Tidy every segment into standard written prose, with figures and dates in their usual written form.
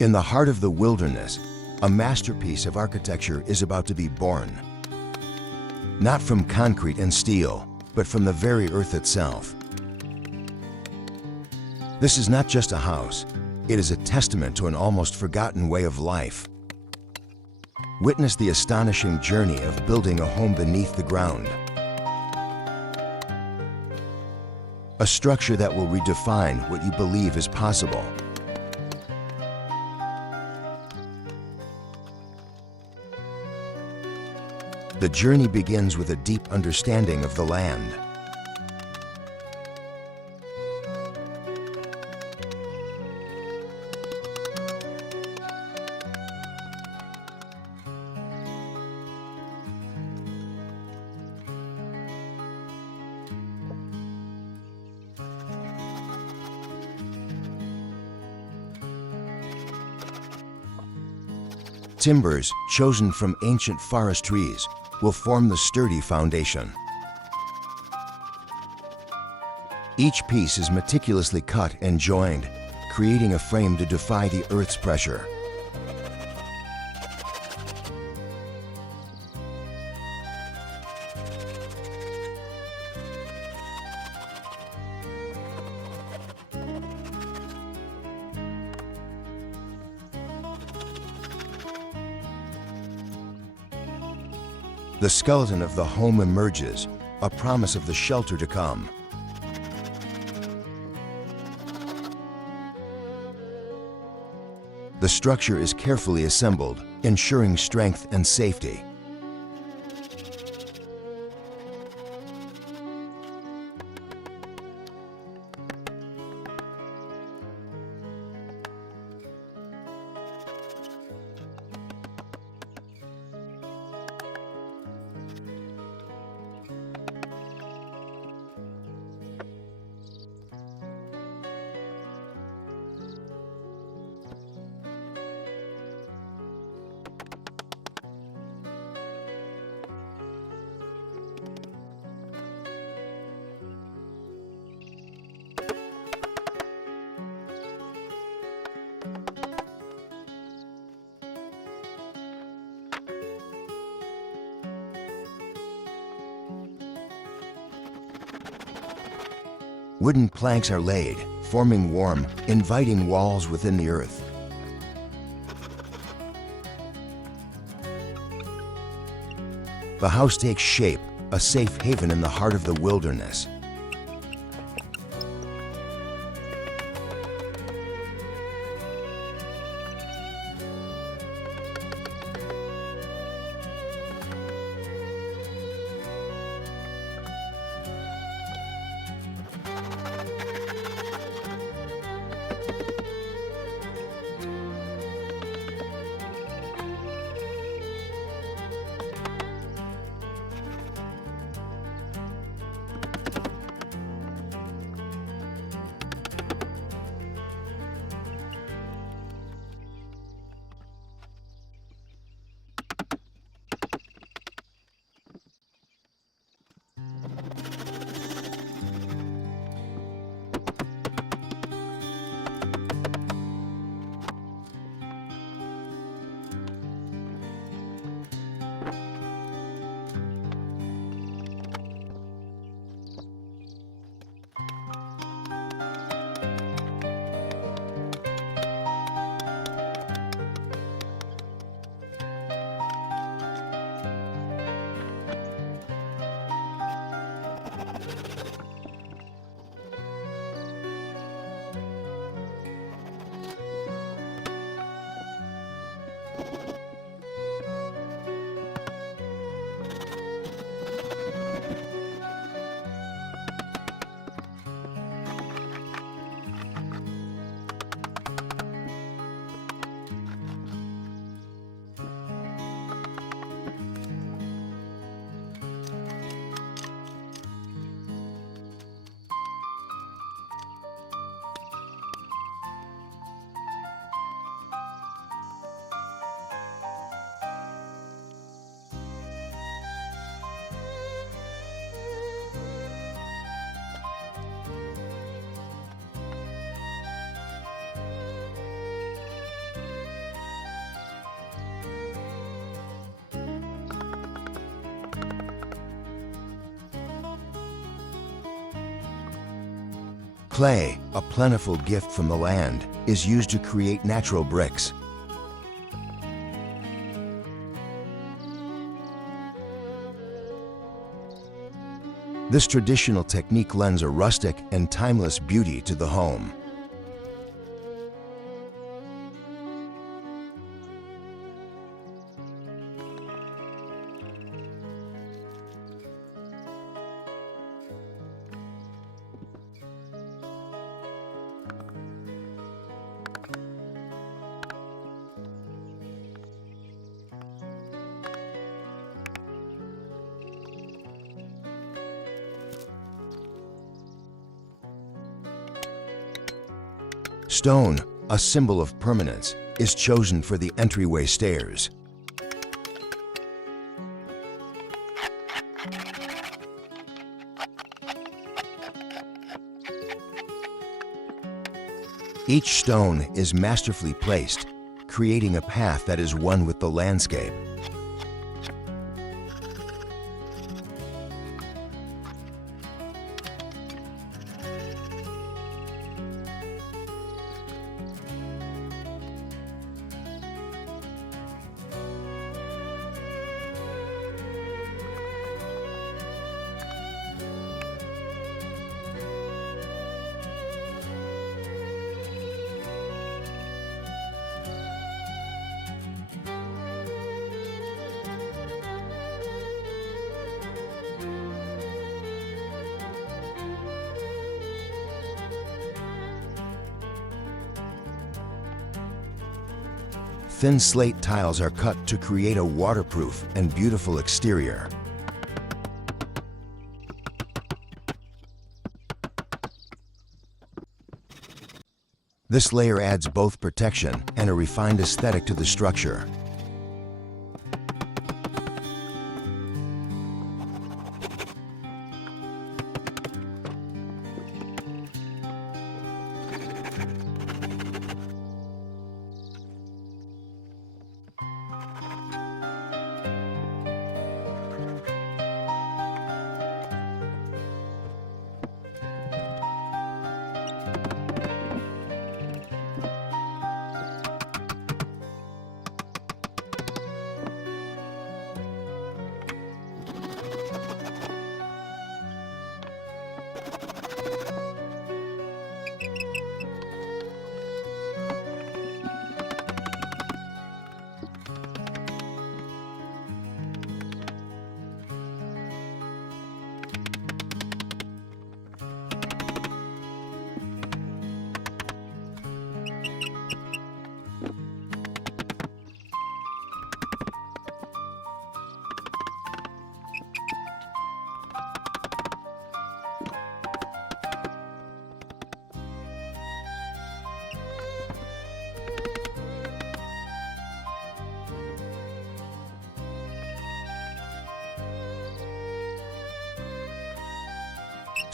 In the heart of the wilderness, a masterpiece of architecture is about to be born. Not from concrete and steel, but from the very earth itself. This is not just a house, it is a testament to an almost forgotten way of life. Witness the astonishing journey of building a home beneath the ground. A structure that will redefine what you believe is possible. The journey begins with a deep understanding of the land. Timbers chosen from ancient forest trees will form the sturdy foundation. Each piece is meticulously cut and joined, creating a frame to defy the earth's pressure. The skeleton of the home emerges, a promise of the shelter to come. The structure is carefully assembled, ensuring strength and safety. Wooden planks are laid, forming warm, inviting walls within the earth. The house takes shape, a safe haven in the heart of the wilderness. Clay, a plentiful gift from the land, is used to create natural bricks. This traditional technique lends a rustic and timeless beauty to the home. Stone, a symbol of permanence, is chosen for the entryway stairs. Each stone is masterfully placed, creating a path that is one with the landscape. Thin slate tiles are cut to create a waterproof and beautiful exterior. This layer adds both protection and a refined aesthetic to the structure.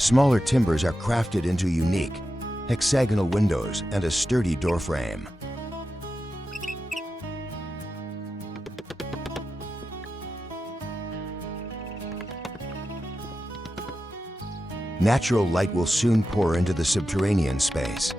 Smaller timbers are crafted into unique, hexagonal windows and a sturdy door frame. Natural light will soon pour into the subterranean space.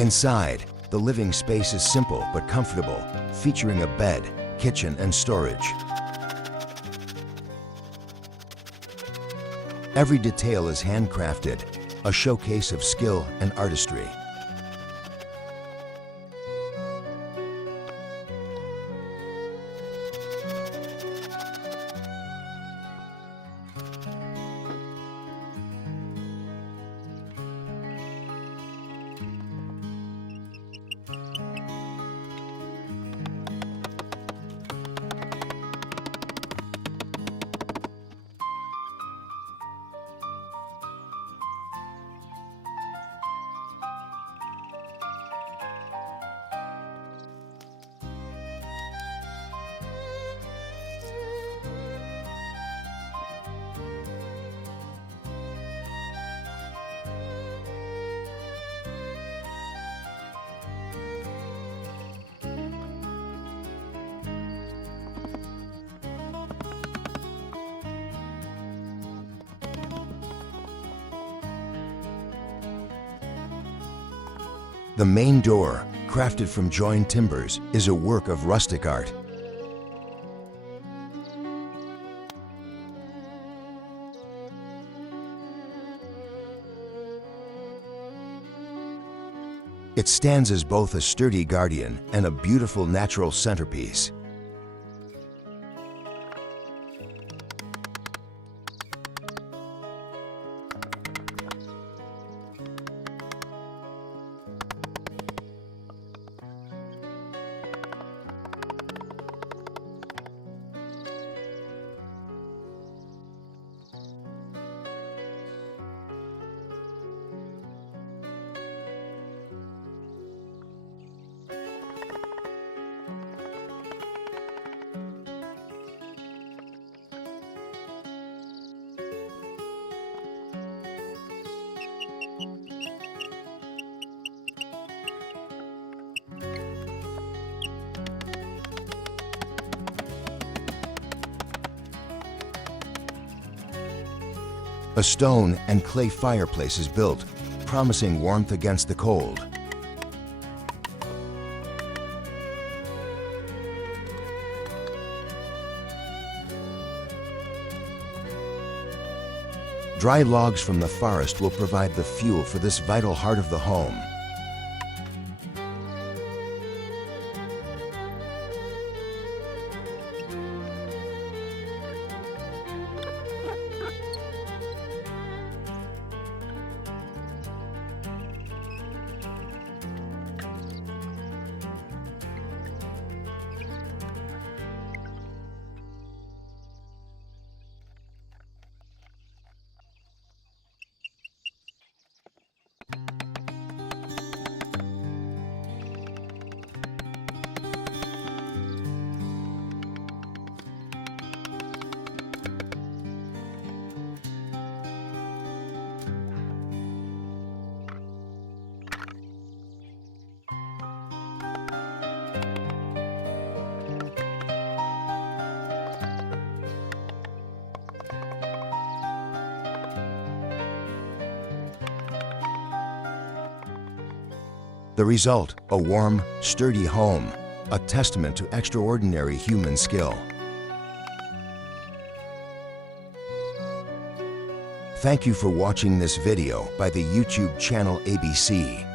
Inside, the living space is simple but comfortable, featuring a bed, kitchen, and storage. Every detail is handcrafted, a showcase of skill and artistry. The main door, crafted from joined timbers, is a work of rustic art. It stands as both a sturdy guardian and a beautiful natural centerpiece. A stone and clay fireplace is built, promising warmth against the cold. Dry logs from the forest will provide the fuel for this vital heart of the home. The result, a warm, sturdy home, a testament to extraordinary human skill. Thank you for watching this video by the YouTube channel ABC.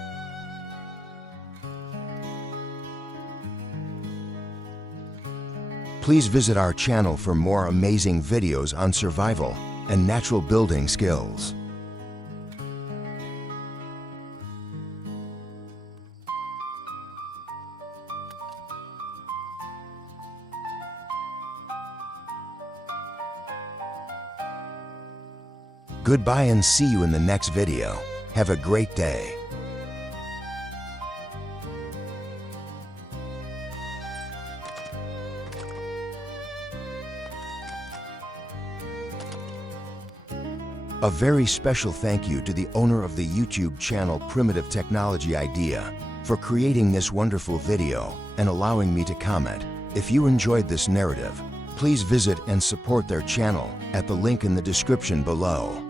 Please visit our channel for more amazing videos on survival and natural building skills. Goodbye and see you in the next video. Have a great day. A very special thank you to the owner of the YouTube channel Primitive Technology Idea for creating this wonderful video and allowing me to comment. If you enjoyed this narrative, please visit and support their channel at the link in the description below.